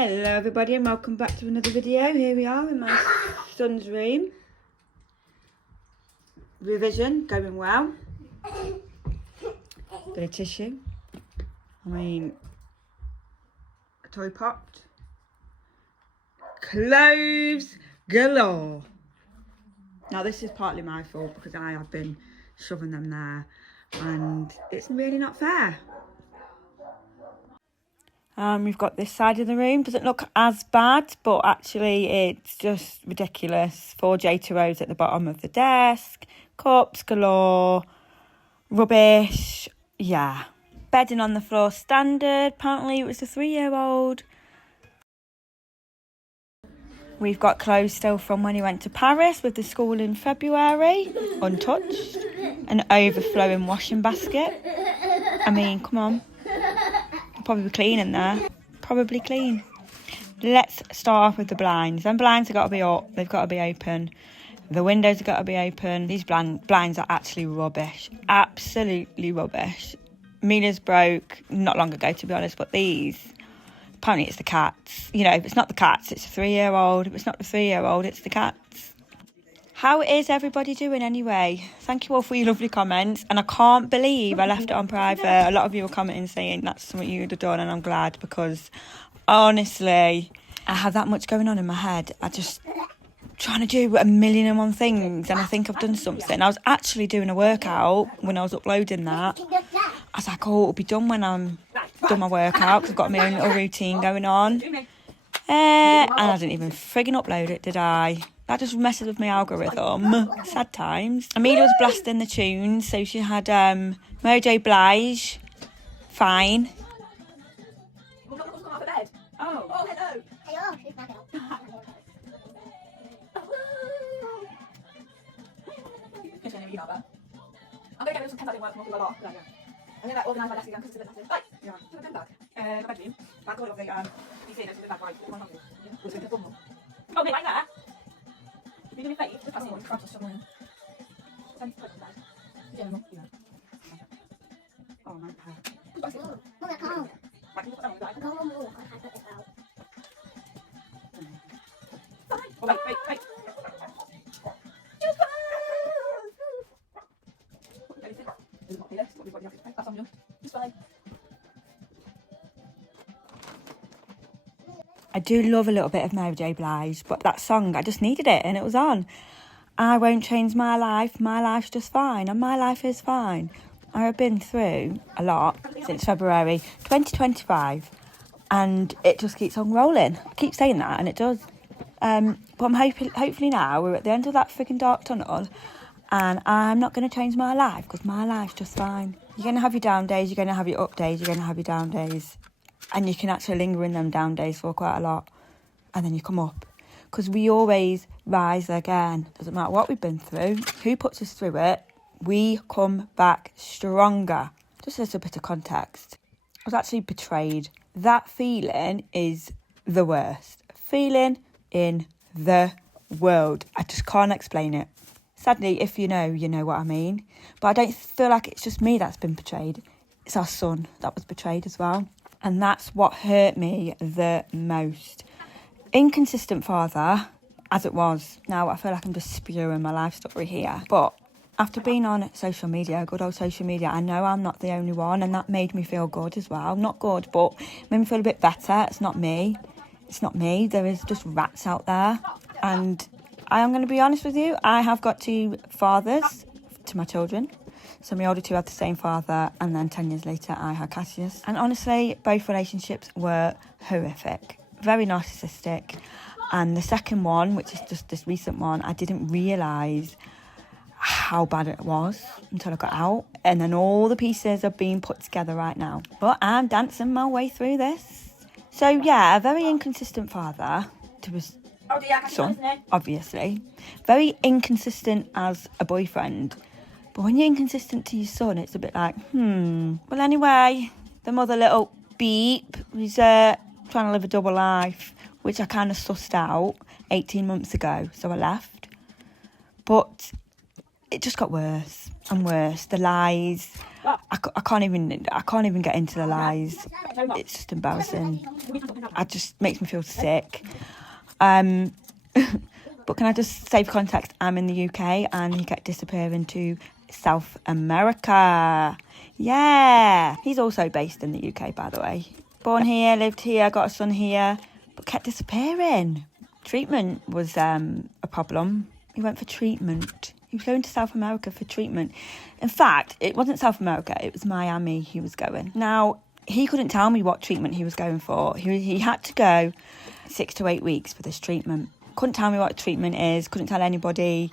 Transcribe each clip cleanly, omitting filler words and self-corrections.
Hello everybody and welcome back to another video. Here we are in my son's room. Revision going well. Bit of tissue. A toy popped. Clothes galore. Now this is partly my fault because I have been shoving them there and it's really not fair. We've got this side of the room. Doesn't look as bad, but actually it's just ridiculous. 4 J2Os at the bottom of the desk. Cups galore. Rubbish. Yeah. Bedding on the floor standard. Apparently it was a 3-year-old. We've got clothes still from when he went to Paris with the school in February. Untouched. An overflowing washing basket. I mean, come on. Probably clean in there. Probably clean. Let's start off with the blinds. Them blinds have got to be up. They've got to be open. The windows have got to be open. These blinds are actually rubbish. Absolutely rubbish. Mina's broke not long ago, to be honest, but these, apparently it's the cats. You know, if it's not the cats, it's a 3-year-old. If it's not the 3-year-old, it's the cats. How is everybody doing anyway? Thank you all for your lovely comments. And I can't believe I left it on private. A lot of you were commenting saying that's something you'd have done, and I'm glad because honestly, I have that much going on in my head. I just trying to do a million and one things and I think I've done something. I was actually doing a workout when I was uploading that. I was like, oh, it'll be done when I'm done my workout because I've got my own little routine going on. And I didn't even frigging upload it, did I? That just messes with my algorithm. Sad times. Amelia was blasting the tunes, so she had Mary J. Blige, Fine. Oh, hello. I'm going to get rid of some pens I didn't work for a lot. I'm going to organise my desk again because it's a bit messy. Right, yeah, put a pen bag. The bedroom. Back all of the PC notes in the bag, right? Oh, mate, right there. You're doing me just pass me one. Crap, I'm struggling. Oh, my God. Mum, I can't. Right, can you put that on the bag? I can't move. I can't put this out. Oh, wait. I do love a little bit of Mary J. Blige, but that song, I just needed it and it was on. I won't change my life's just fine, and my life is fine. I have been through a lot since February 2025 and it just keeps on rolling. I keep saying that and it does. But I'm hopefully now we're at the end of that freaking dark tunnel and I'm not going to change my life because my life's just fine. You're going to have your down days, you're going to have your up days, you're going to have your down days. And you can actually linger in them down days for quite a lot. And then you come up. Because we always rise again. Doesn't matter what we've been through, who puts us through it, we come back stronger. Just a little bit of context. I was actually betrayed. That feeling is the worst feeling in the world. I just can't explain it. Sadly, if you know what I mean. But I don't feel like it's just me that's been betrayed. It's our son that was betrayed as well. And that's what hurt me the most. Inconsistent father, as it was. Now I feel like I'm just spewing my life story here. But after being on social media, good old social media, I know I'm not the only one. And that made me feel good as well. Not good, but made me feel a bit better. It's not me. There is just rats out there. And I am going to be honest with you. I have got 2 fathers to my children. So my older 2 had the same father, and then 10 years later I had Cassius. And honestly, both relationships were horrific, very narcissistic. And the second one, which is just this recent one, I didn't realise how bad it was until I got out. And then all the pieces are being put together right now. But I'm dancing my way through this. So yeah, a very inconsistent father to his son, obviously. Very inconsistent as a boyfriend. But when you're inconsistent to your son, it's a bit like, Well, anyway, the mother little beep was trying to live a double life, which I kind of sussed out 18 months ago, so I left. But it just got worse and worse. The lies, I can't even get into the lies. It's just embarrassing. It just makes me feel sick. But can I just say for context, I'm in the UK and he kept disappearing to South America. Yeah. He's also based in the UK, by the way. Born here, lived here, got a son here, but kept disappearing. Treatment was a problem. He went for treatment. He was going to South America for treatment. In fact, it wasn't South America, it was Miami he was going. Now, he couldn't tell me what treatment he was going for. He had to go 6 to 8 weeks for this treatment. Couldn't tell me what treatment is, couldn't tell anybody.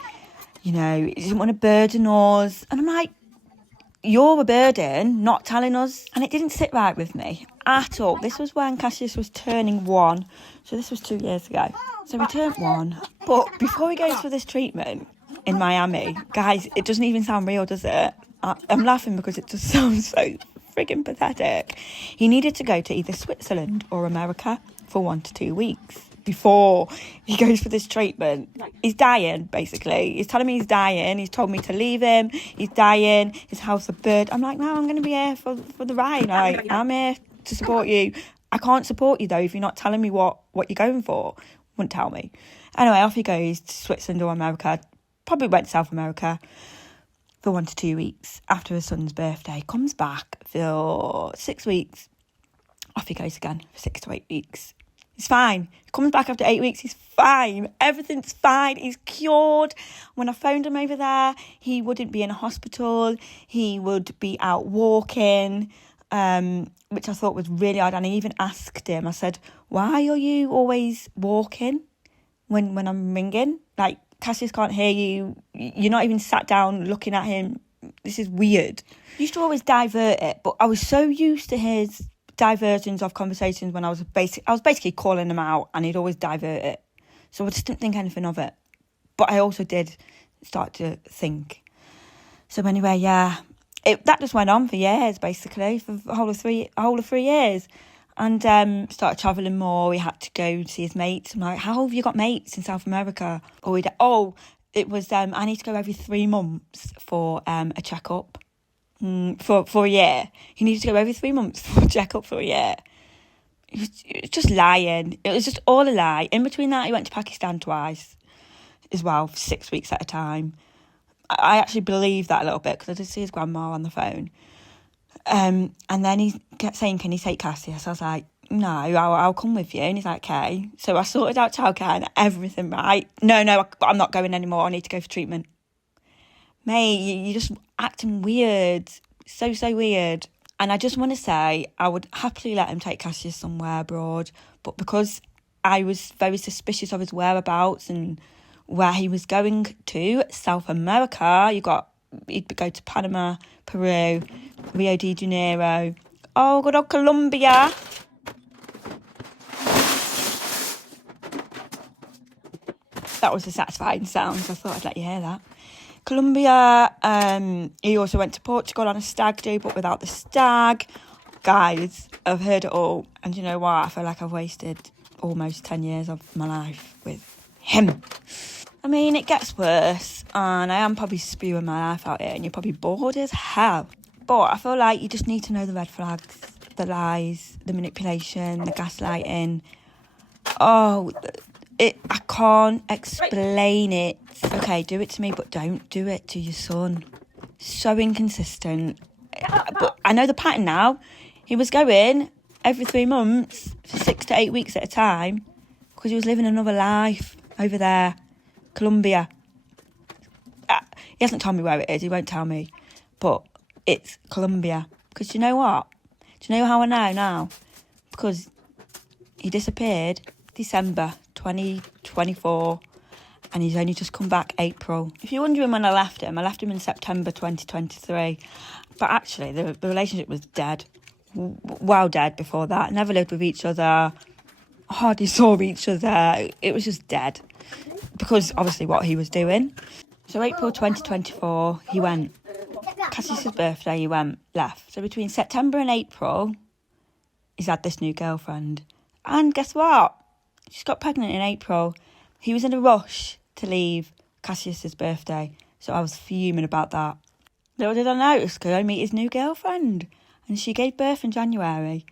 You know, he didn't want to burden us. And I'm like, you're a burden, not telling us. And it didn't sit right with me at all. This was when Cassius was turning 1. So this was 2 years ago. So he turned 1. But before he goes for this treatment in Miami, guys, it doesn't even sound real, does it? I'm laughing because it just sounds so frigging pathetic. He needed to go to either Switzerland or America for 1 to 2 weeks before he goes for this treatment. He's dying, basically. He's telling me he's dying. He's told me to leave him. He's dying. His house a bird. I'm like, no, I'm going to be here for the ride. Like, I'm here to support you. I can't support you, though, if you're not telling me what you're going for. Wouldn't tell me. Anyway, off he goes to Switzerland or America. Probably went to South America for 1 to 2 weeks after his son's birthday. Comes back for 6 weeks. Off he goes again for 6 to 8 weeks. He's fine. He comes back after 8 weeks. He's fine. Everything's fine. He's cured. When I phoned him over there, he wouldn't be in a hospital. He would be out walking, which I thought was really odd. And I even asked him, I said, why are you always walking when I'm ringing? Like, Cassius can't hear you. You're not even sat down looking at him. This is weird. He used to always divert it, but I was so used to his diversions of conversations when I was basically calling him out, and he'd always divert it. So I just didn't think anything of it. But I also did start to think. So anyway, yeah, that just went on for years, basically, for a whole of 3 years. And started travelling more. We had to go see his mates. I'm like, how have you got mates in South America? It was, I need to go every 3 months for a checkup. For a year. He needed to go every 3 months for a checkup for a year. It was just lying. It was just all a lie. In between that, he went to Pakistan twice as well, for 6 weeks at a time. I actually believe that a little bit because I did see his grandma on the phone. And then he kept saying, can you take Cassius? I was like, no, I'll come with you. And he's like, okay. So I sorted out childcare and everything, right? No, I'm not going anymore. I need to go for treatment. Mate, you're just acting weird. So weird. And I just want to say, I would happily let him take Cassius somewhere abroad. But because I was very suspicious of his whereabouts and where he was going to, South America, he'd go to Panama, Peru, Rio de Janeiro. Oh, good old Colombia. That was a satisfying sound, so I thought I'd let you hear that. Colombia, he also went to Portugal on a stag do, but without the stag. Guys, I've heard it all. And you know what? I feel like I've wasted almost 10 years of my life with him. I mean, it gets worse, and I am probably spewing my life out here, and you're probably bored as hell. But I feel like you just need to know the red flags, the lies, the manipulation, the gaslighting. Oh, I can't explain it. Okay, do it to me, but don't do it to your son. So inconsistent. But I know the pattern now. He was going every 3 months for 6 to 8 weeks at a time because he was living another life over there. Colombia. He hasn't told me where it is. He won't tell me. But it's Colombia. Because you know what? Do you know how I know now? Because he disappeared December 2024 and he's only just come back April. If you're wondering when I left him in September 2023. But actually, the relationship was dead. Well dead before that. Never lived with each other. Hardly saw each other. It was just dead. Because obviously what he was doing. So April 2024, he went. Cassius's birthday, he went, left. So between September and April, he's had this new girlfriend. And guess what? She's got pregnant in April. He was in a rush to leave Cassius's birthday. So I was fuming about that. Little did I know, it was going to meet his new girlfriend. And she gave birth in January.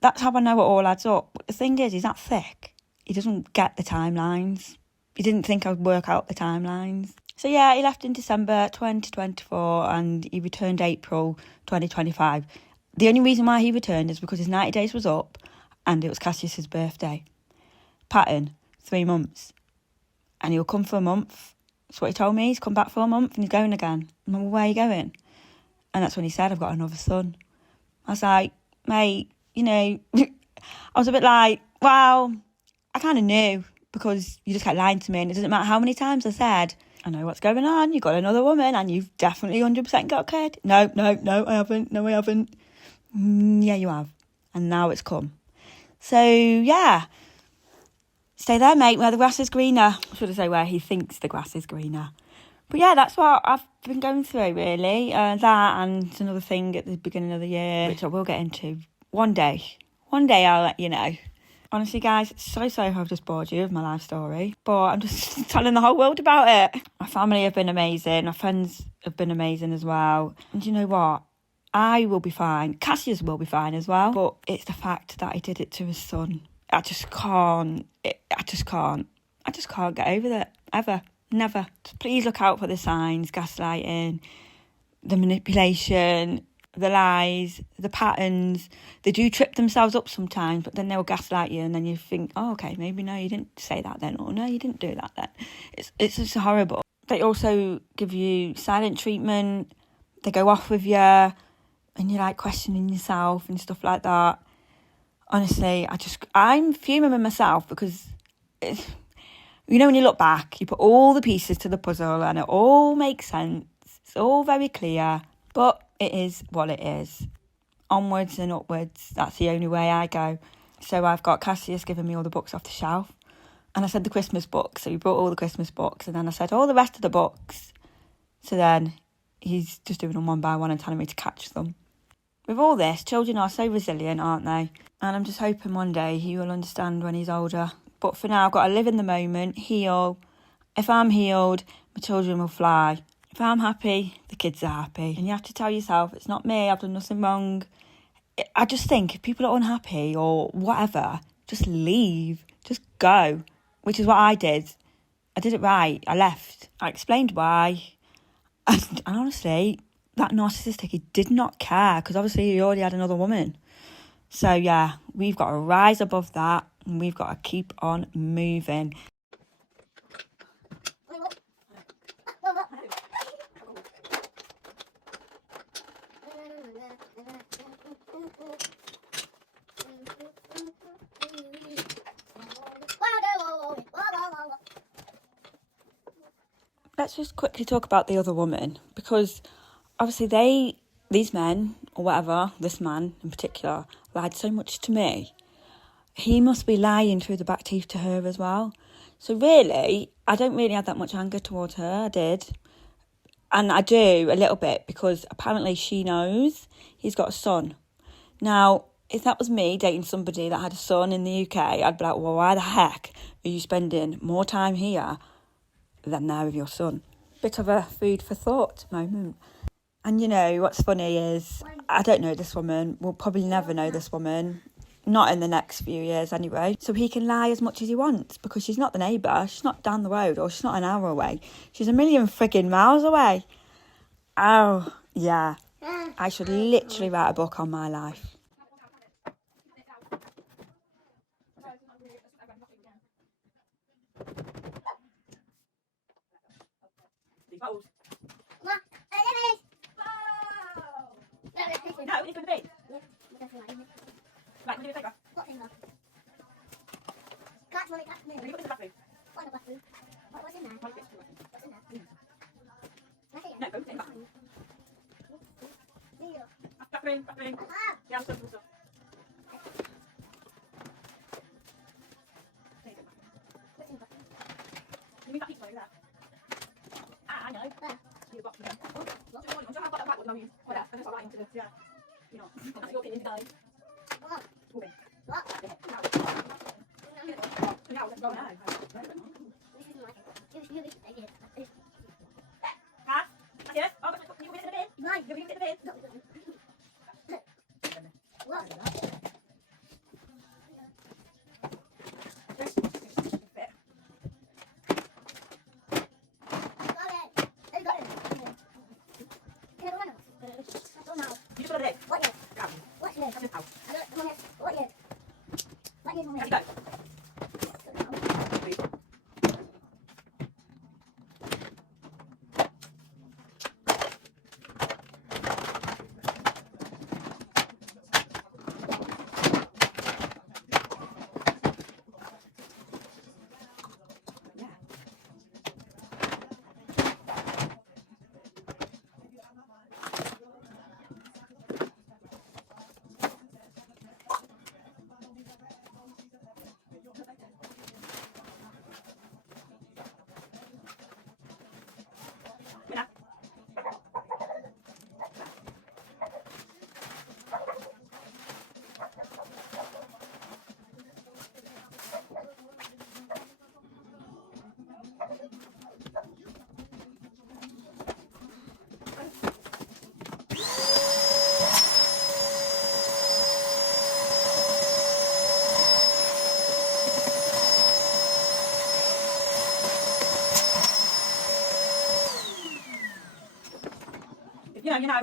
That's how I know it all adds up. But the thing is, he's that thick. He doesn't get the timelines. He didn't think I would work out the timelines. So yeah, he left in December 2024 and he returned April 2025. The only reason why he returned is because his 90 days was up and it was Cassius's birthday. Pattern, 3 months. And he'll come for a month. That's what he told me. He's come back for a month and he's going again. I'm like, well, where are you going? And that's when he said, I've got another son. I was like, mate, you know, I was a bit like, well, I kind of knew because you just kept lying to me and it doesn't matter how many times I said, I know what's going on, you've got another woman and you've definitely 100% got a kid. No, I haven't. No, I haven't. Yeah, you have. And now it's come. So, yeah. Stay there, mate, where the grass is greener. Should I say where he thinks the grass is greener. But yeah, that's what I've been going through, really. That and another thing at the beginning of the year, which I will get into one day. One day I'll let you know. Honestly, guys, so sorry if I've just bored you with my life story. But I'm just telling the whole world about it. My family have been amazing. My friends have been amazing as well. And you know what? I will be fine. Cassius will be fine as well. But it's the fact that he did it to his son. I just can't get over that, ever, never. Just please look out for the signs, gaslighting, the manipulation, the lies, the patterns. They do trip themselves up sometimes, but then they'll gaslight you and then you think, oh, okay, maybe no, you didn't say that then, or no, you didn't do that then. It's just horrible. They also give you silent treatment. They go off with you and you're like questioning yourself and stuff like that. Honestly, I'm fuming with myself because, you know, when you look back, you put all the pieces to the puzzle and it all makes sense. It's all very clear, but it is what it is. Onwards and upwards, that's the only way I go. So I've got Cassius giving me all the books off the shelf. And I said the Christmas books, so he brought all the Christmas books. And then I said all the rest of the books. So then he's just doing them one by one and telling me to catch them. With all this, children are so resilient, aren't they? And I'm just hoping one day he will understand when he's older. But for now, I've got to live in the moment, heal. If I'm healed, my children will fly. If I'm happy, the kids are happy. And you have to tell yourself, it's not me, I've done nothing wrong. I just think if people are unhappy or whatever, just leave. Just go. Which is what I did. I did it right. I left. I explained why. And honestly, that narcissistic, he did not care because obviously he already had another woman. So yeah, we've got to rise above that and we've got to keep on moving. Let's just quickly talk about the other woman because obviously these men or whatever, this man in particular, lied so much to me. He must be lying through the back teeth to her as well. So really, I don't really have that much anger towards her. I did. And I do a little bit because apparently she knows he's got a son. Now, if that was me dating somebody that had a son in the UK, I'd be like, well, why the heck are you spending more time here than there with your son? Bit of a food for thought moment. And you know, what's funny is, I don't know this woman. We'll probably never know this woman. Not in the next few years anyway. So he can lie as much as he wants because she's not the neighbour. She's not down the road or she's not an hour away. She's a million frigging miles away. Oh, yeah. I should literally write a book on my life. No, it's going to be. Right, we'll do a favour. What finger? Catch me. Will you put this in the bathroom? What in the bathroom? What's in there? What's in there? What's in there? Can I see it? No, go in the bathroom. Needle. Bathroom. Ah! Yeah, I'm stuff. What's in the bathroom? Can you move that pizza over there? Ah, I know. Where? You box again. What? I'm sure I've got that backwards. Whatever. I'm just like into the, yeah. You know, that's your opinion, darling. What? Moving. What? Now, let's go now. This isn't like it. You take it. Cass? Cassius? Oh, you put this in the bin? No! did one Ready, minute. go. Winner. If you know, you know.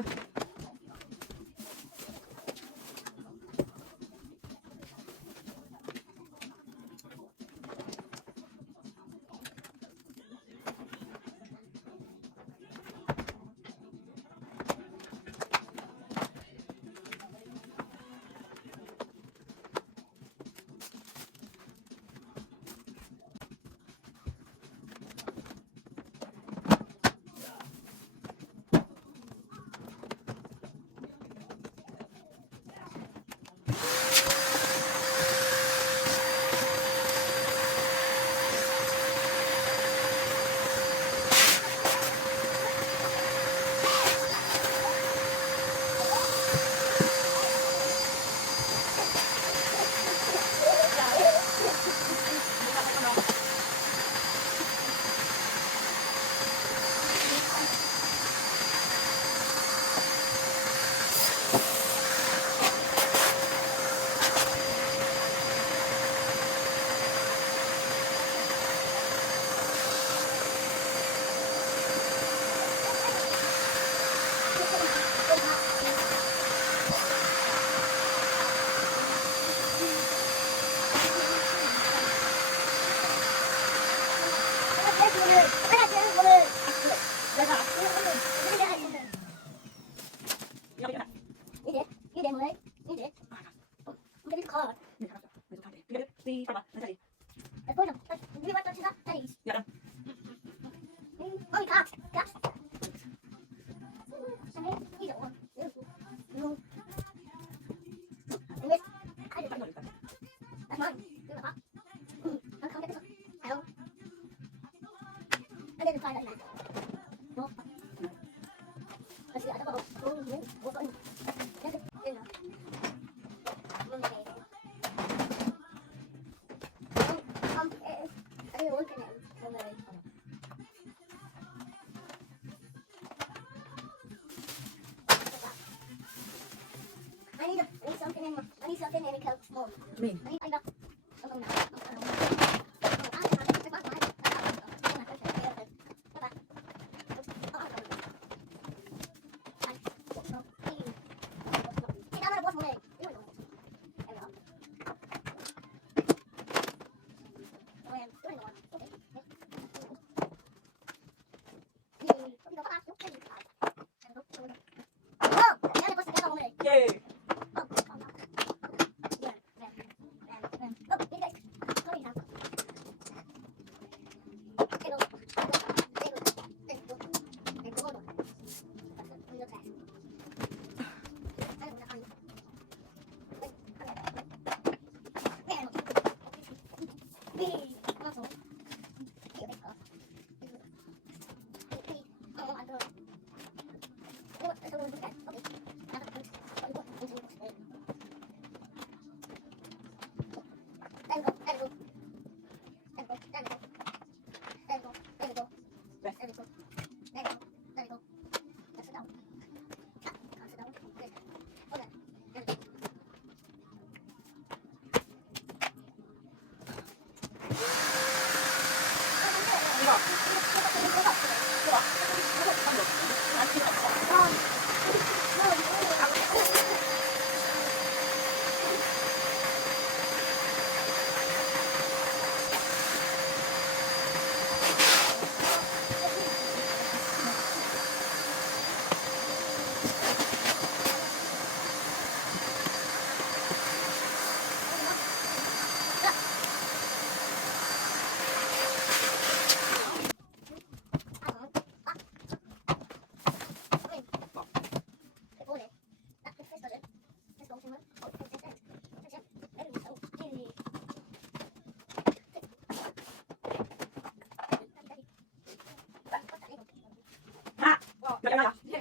I need something in a coat more. Me. Yay.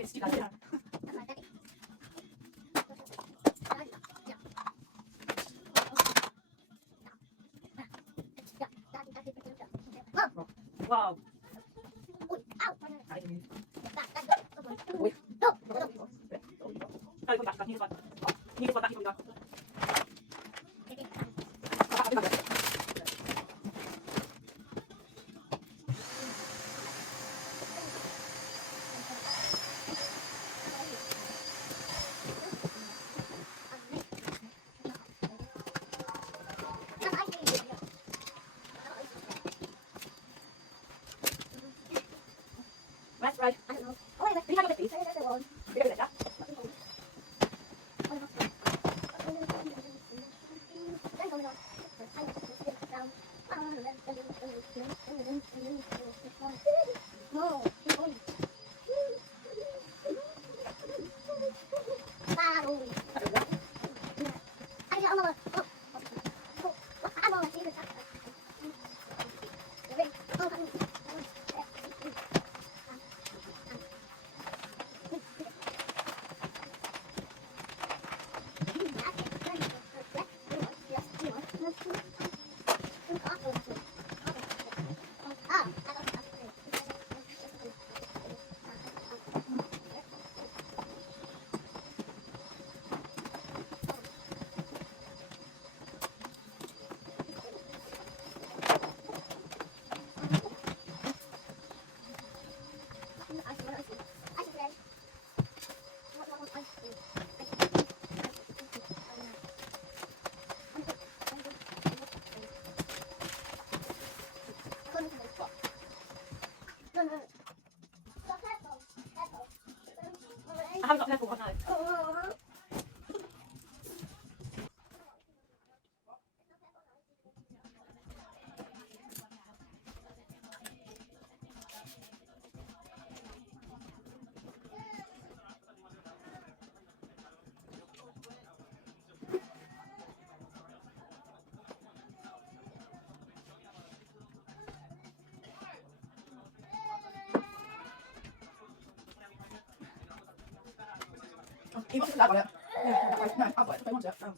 It's too bad. Wow. Ui. Đây, không đặt, như vậy. Như vậy, như vậy. That's right. I don't know. Oh, wait, Đi hai cái tí. wait. Đi cái đó. No. I haven't got purple one, no. You want that one? No, I've got it. I want it. Oh.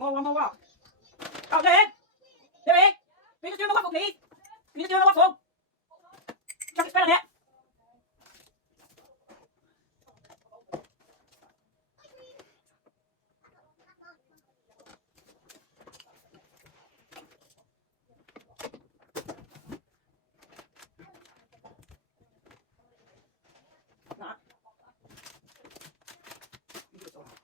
More what? Oh, Dylan! Dylan! Can you just do the waffle, please? Can you just do the waffle? Chocolate spread on it. Nah. You do it all right.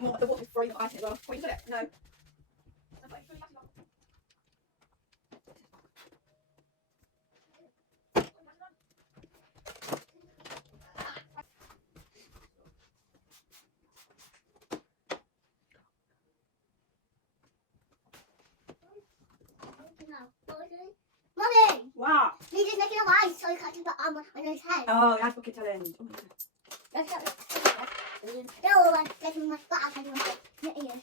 More the water before you got ice as well. What you put it? No. Mommy! Wow. He's just making a ice so he can't put on his head. Oh, ice bucket challenge. Oh, No, I'm getting my butt out of my ears.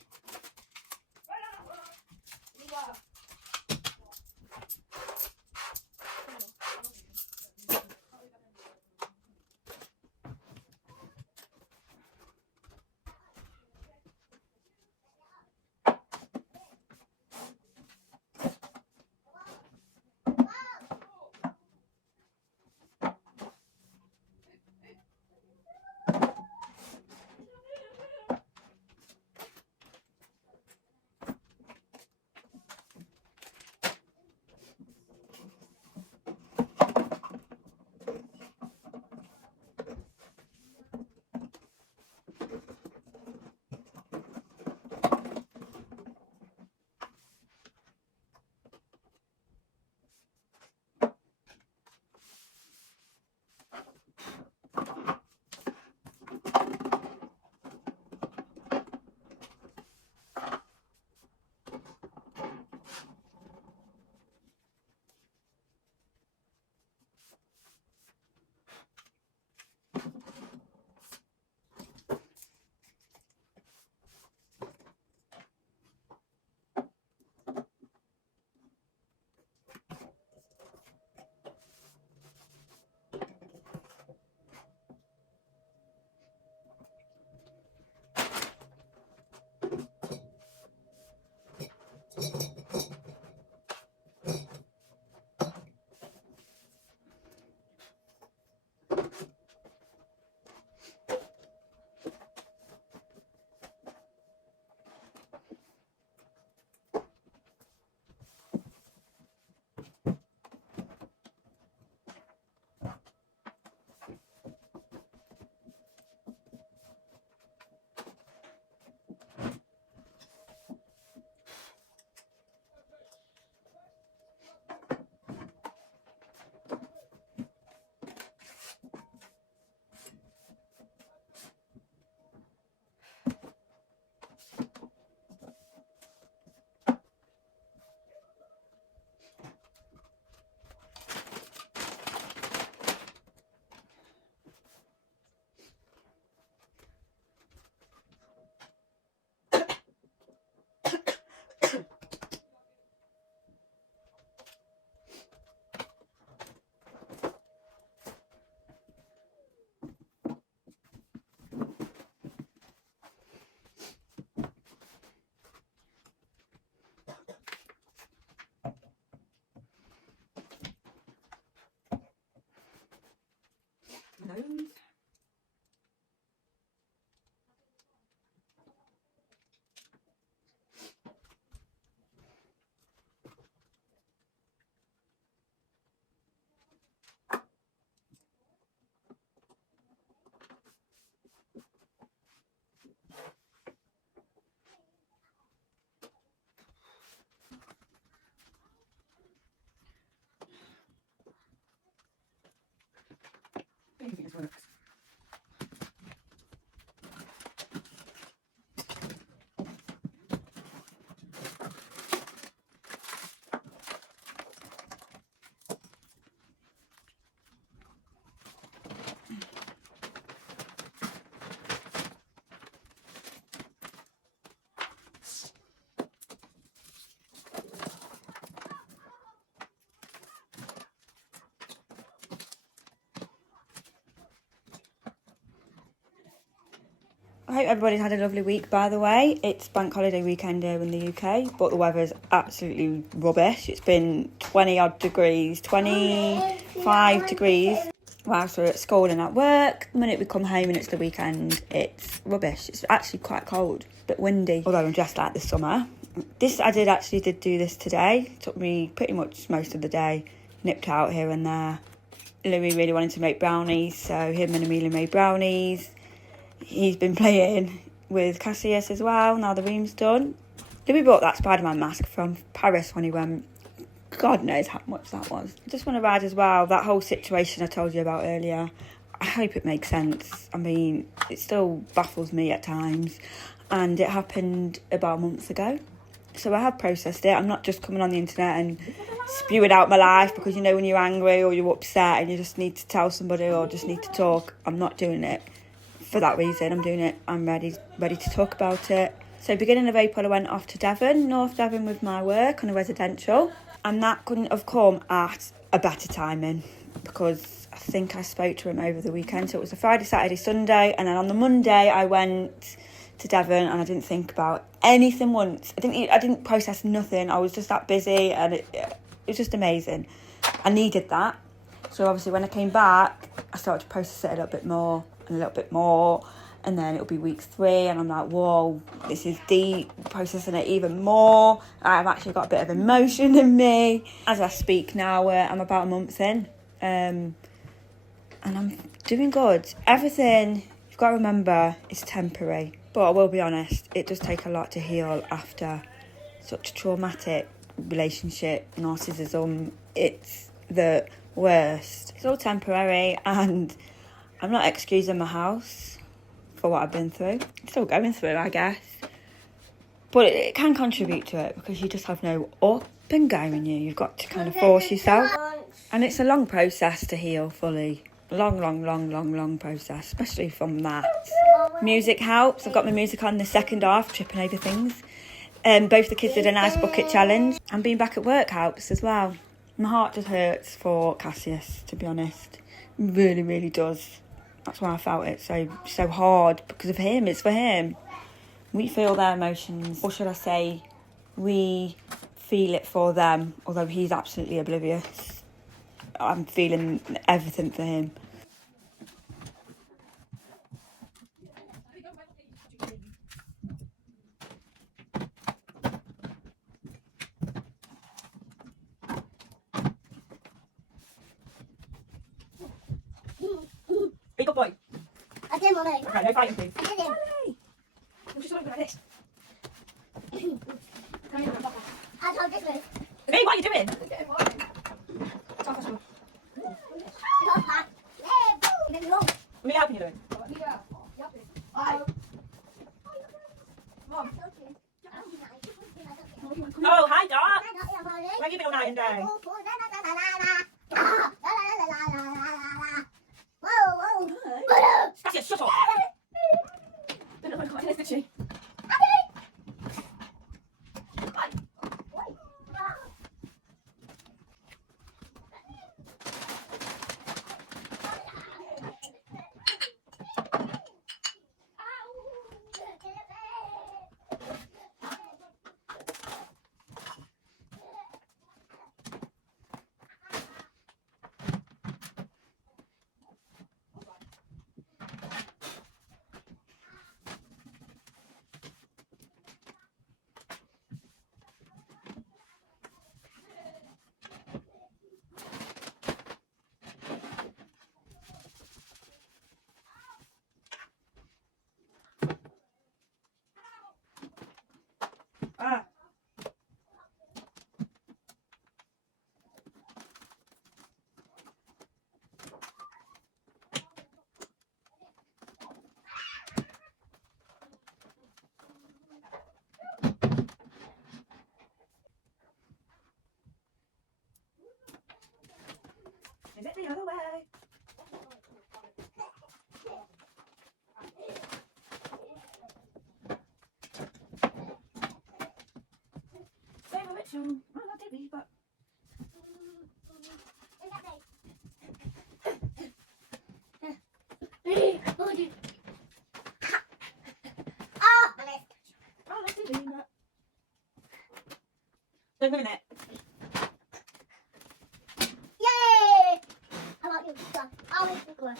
works. I hope everybody's had a lovely week, by the way. It's bank holiday weekend here in the UK, but the weather's absolutely rubbish. It's been 20 odd degrees, 25 degrees whilst we're at school and at work. The minute we come home and it's the weekend, it's rubbish. It's actually quite cold, a bit windy, although I'm dressed like this summer. I did do this today. It took me pretty much most of the day. Nipped out here and there. Louis really wanted to make brownies, so him and Amelia made brownies. He's been playing with Cassius as well, now the room's done. Louis bought that Spider-Man mask from Paris when he went. God knows how much that was. I just want to add as well, that whole situation I told you about earlier, I hope it makes sense. I mean, it still baffles me at times, and it happened about months ago. So I have processed it. I'm not just coming on the internet and spewing out my life because, you know, when you're angry or you're upset and you just need to tell somebody or just need to talk. I'm not doing it for that reason. I'm doing it. I'm ready to talk about it. So beginning of April, I went off to Devon, North Devon, with my work on a residential. And that couldn't have come at a better timing because I think I spoke to him over the weekend. So it was a Friday, Saturday, Sunday. And then on the Monday, I went to Devon and I didn't think about anything once. I didn't process nothing. I was just that busy and it was just amazing. I needed that. So obviously when I came back, I started to process it a little bit more and a little bit more. And then it'll be week 3 and I'm like, whoa, this is deep, processing it even more. I've actually got a bit of emotion in me. As I speak now, I'm about a month in and I'm doing good. Everything, you've got to remember, is temporary. But I will be honest, it does take a lot to heal after such a traumatic relationship, narcissism. It's the worst. It's all temporary and I'm not excusing my house for what I've been through. I'm still going through, I guess. But it can contribute to it because you just have no up and go in you. You've got to kind of force yourself. And it's a long process to heal fully. Long process, especially from that. Music helps. I've got my music on the second half, tripping over things. Both the kids did a nice bucket challenge. And being back at work helps as well. My heart just hurts for Cassius, to be honest. Really, really does. That's why I felt it so hard, because of him. It's for him. We feel their emotions, or should I say, we feel it for them, although he's absolutely oblivious. I'm feeling everything for him. Be a good boy. I did, Mummy. Okay, no fighting, please. I did it. We'll just look like this. I told this way. Hey, what are you doing? I told Pat. Hey, boo. Then go. What are you helping you doing? Oh, hi, Doc. Where have you been all night and day? Cassius, shut up. Didn't look like this, did she? the other way. Save a ritual. Oh, not TV, but. Oh, my leg. Oh, not TV, but. Don't ruin it. Yay! I like it. I'll make it work.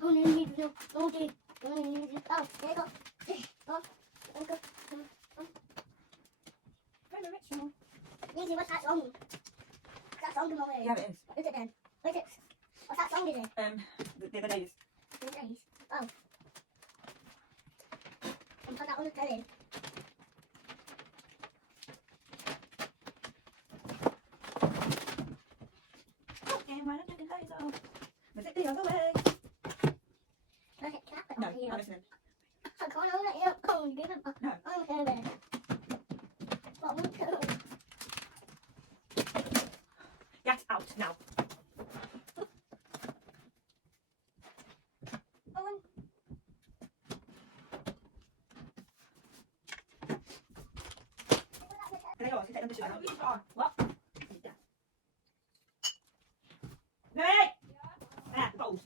Oh, no, need to. Oh, dear. Oh, there you go. Oh, there you go. Save a ritual. Lizzie, what's that song? That song come over here. Yeah, it is. Is it then? What's it? What's that song is it? The other days. The days. Oh. And put that on the telly. Okay, why don't you take those off? Was it the other way? Can I put it No, on here? I'm listening. I can't hold it here. Oh, give it. No. I'm okay with it. What would you do? Get out now. Oh, Can I go? Take them to sugar. What? Hey! Ah, bottles.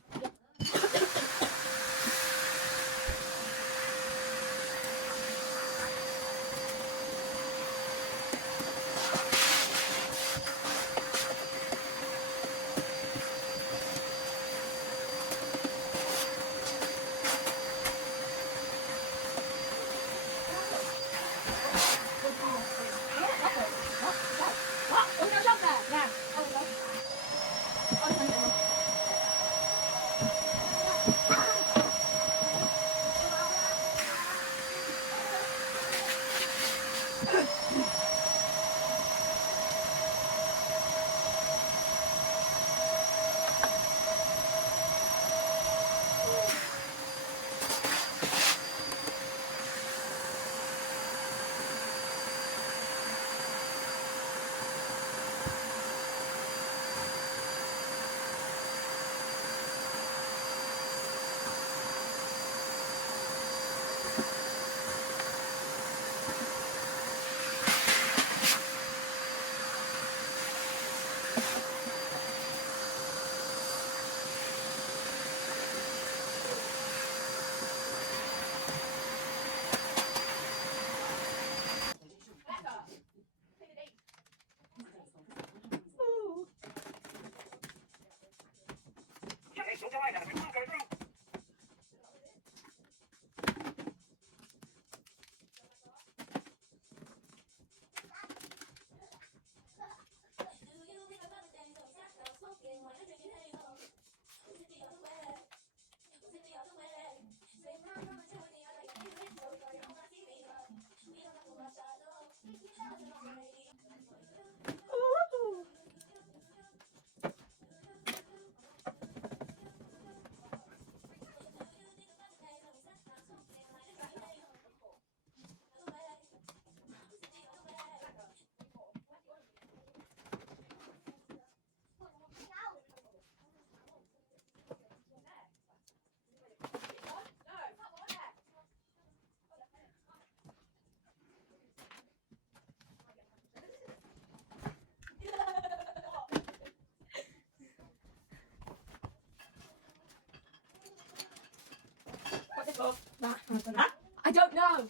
What's it called? Huh? I don't know.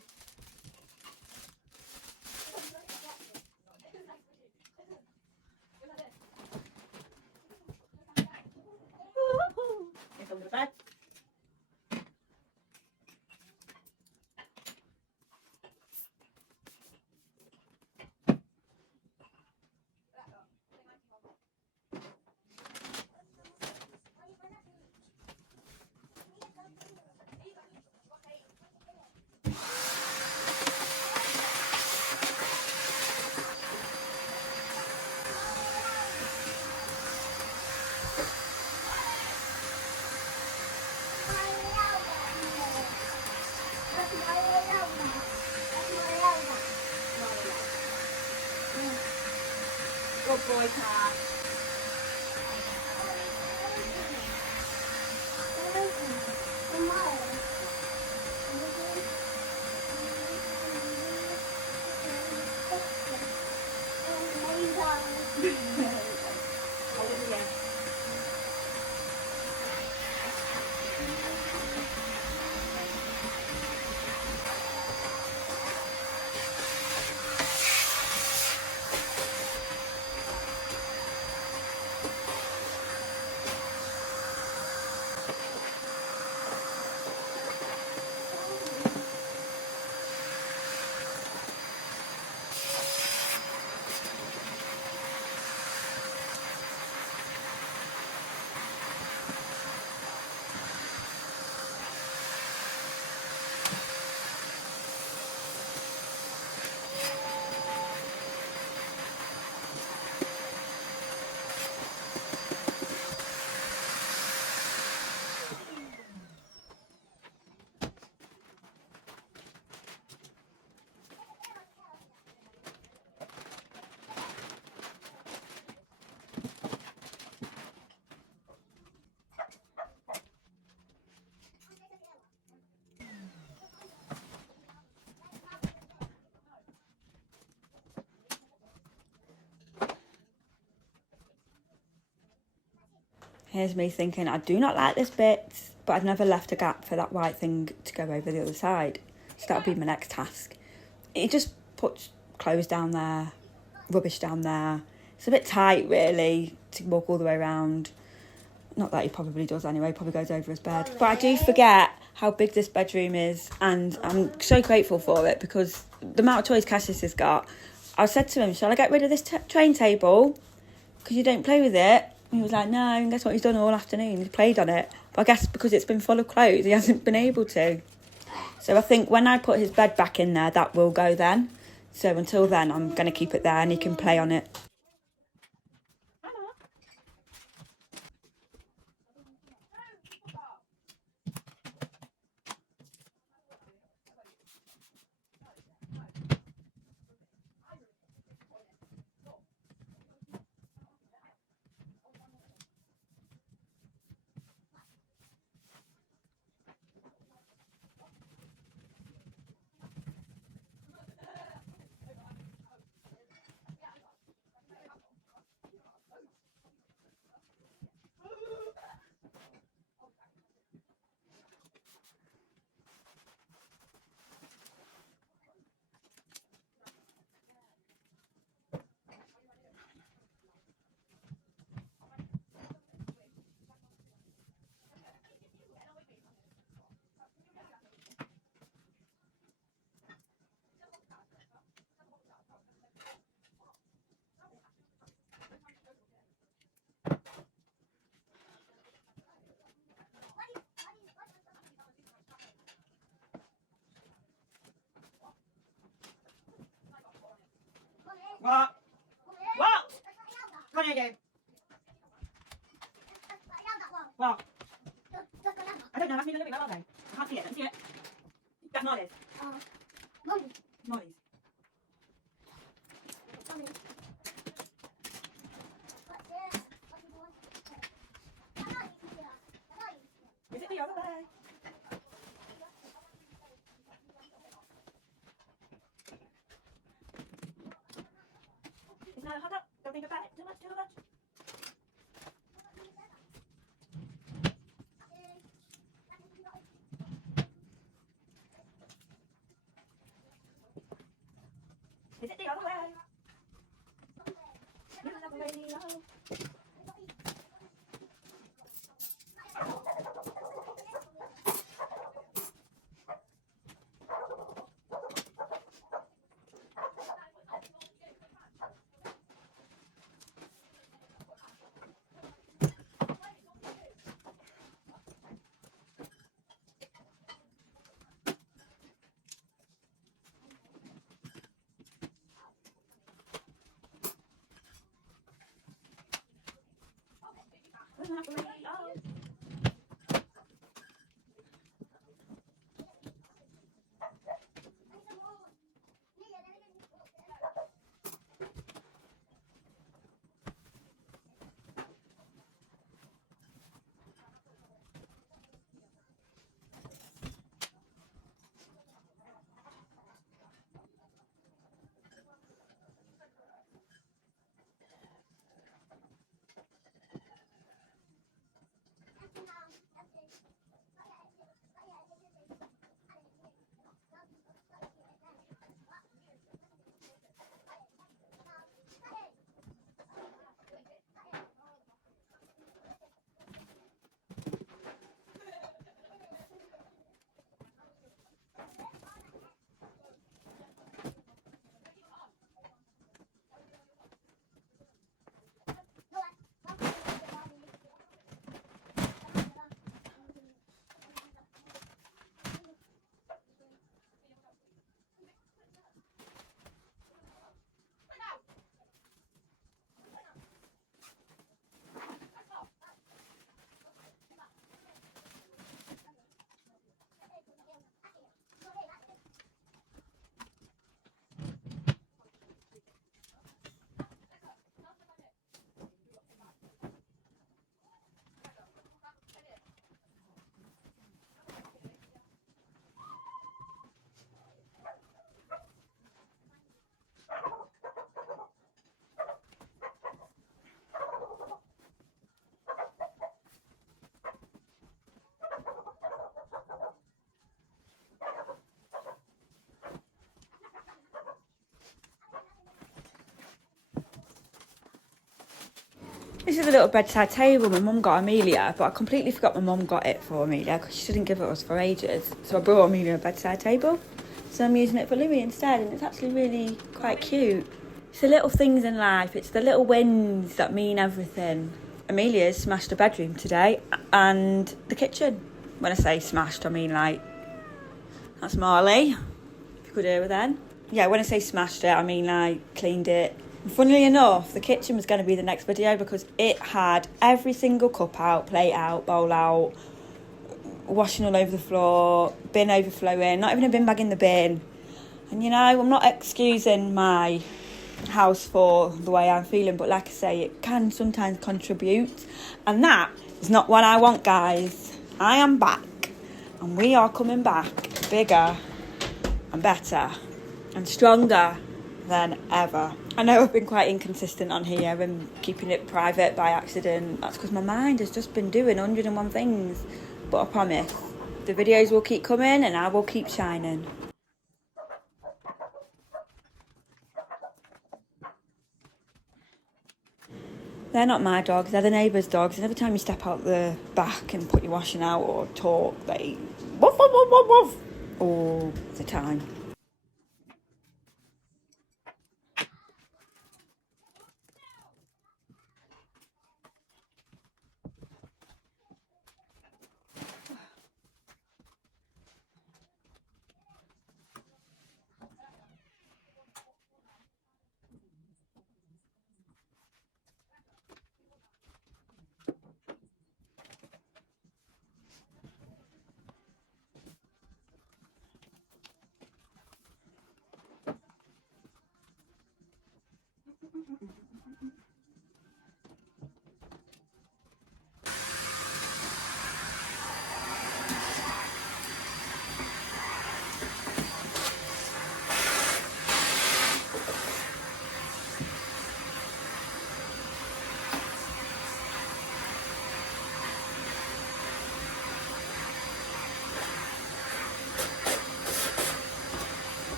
It's under the bed. Good boy, Cat. Hold it again. Here's me thinking, I do not like this bit, but I've never left a gap for that white thing to go over the other side. So that'll be my next task. It just puts clothes down there, rubbish down there. It's a bit tight, really, to walk all the way around. Not that he probably does anyway, probably goes over his bed. But I do forget how big this bedroom is, and I'm so grateful for it, because the amount of toys Cassius has got. I said to him, shall I get rid of this train table? Because you don't play with it. And he was like, no, and guess what he's done all afternoon? He's played on it. But I guess because it's been full of clothes, he hasn't been able to. So I think when I put his bed back in there, that will go then. So until then, I'm going to keep it there and he can play on it. What? What? What are you doing? What? I don't know. Ask me to look at that, okay? I can't see it. Let me see it. That's Molly's. Molly's. Is it the other way? No, hold up. Don't think about it too much, too much. Is it the other way? The other way, no. The other way, no. This is a little bedside table my mum got Amelia, but I completely forgot my mum got it for Amelia because she didn't give it us for ages. So I brought Amelia a bedside table. So I'm using it for Louis instead, and it's actually really quite cute. It's the little things in life, it's the little wins that mean everything. Amelia's smashed the bedroom today and the kitchen. When I say smashed, I mean like, that's Marley, if you could hear her then. Yeah, when I say smashed it, I mean like cleaned it. And funnily enough, the kitchen was going to be the next video because it had every single cup out, plate out, bowl out, washing all over the floor, bin overflowing, not even a bin bag in the bin. And you know, I'm not excusing my house for the way I'm feeling, but like I say, it can sometimes contribute, and that is not what I want, guys. I am back, and we are coming back bigger and better and stronger than ever. I know I've been quite inconsistent on here and keeping it private by accident. That's because my mind has just been doing 101 things, but I promise the videos will keep coming and I will keep shining. They're not my dogs, they're the neighbours' dogs, and every time you step out the back and put your washing out or talk, they woof, woof, woof, woof, woof all the time.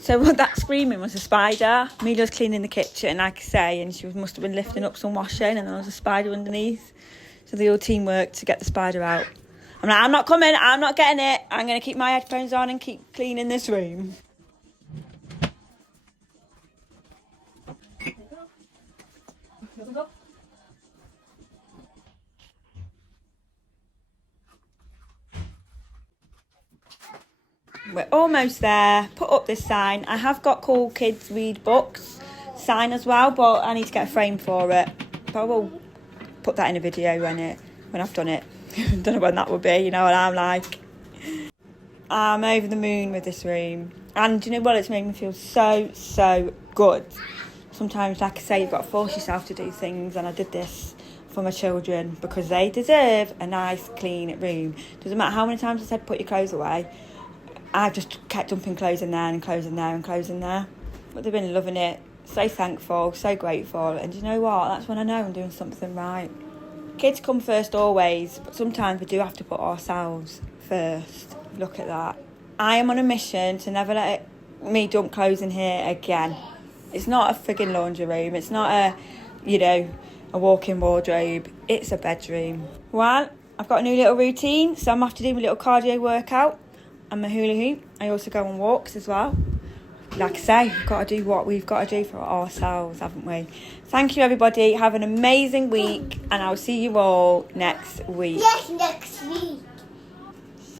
So what that screaming was a spider. Amelia was cleaning the kitchen, like I say, and she must have been lifting up some washing, and there was a spider underneath. So they all teamworked to get the spider out. I'm like, I'm not coming, I'm not getting it. I'm going to keep my headphones on and keep cleaning this room. We're almost there. Put up this sign. I have got Cool Kids Read Books sign as well, but I need to get a frame for it. But I will put that in a video when I've done it. Don't know when that will be, you know what I'm like. I'm over the moon with this room. And do you know what? It's made me feel so good. Sometimes, like I say, you've got to force yourself to do things, and I did this for my children because they deserve a nice, clean room. Doesn't matter how many times I said put your clothes away. I've just kept dumping clothes in there and clothes in there and clothes in there. But they've been loving it. So thankful, so grateful. And you know what? That's when I know I'm doing something right. Kids come first always, but sometimes we do have to put ourselves first. Look at that. I am on a mission to never let me dump clothes in here again. It's not a frigging laundry room. It's not a walk-in wardrobe. It's a bedroom. Well, I've got a new little routine, so I'm off to do my little cardio workout and my hula hoop. I also go on walks as well. Like I say, we've got to do what we've got to do for ourselves, haven't we? Thank you, everybody. Have an amazing week, and I'll see you all next week. Yes, next week.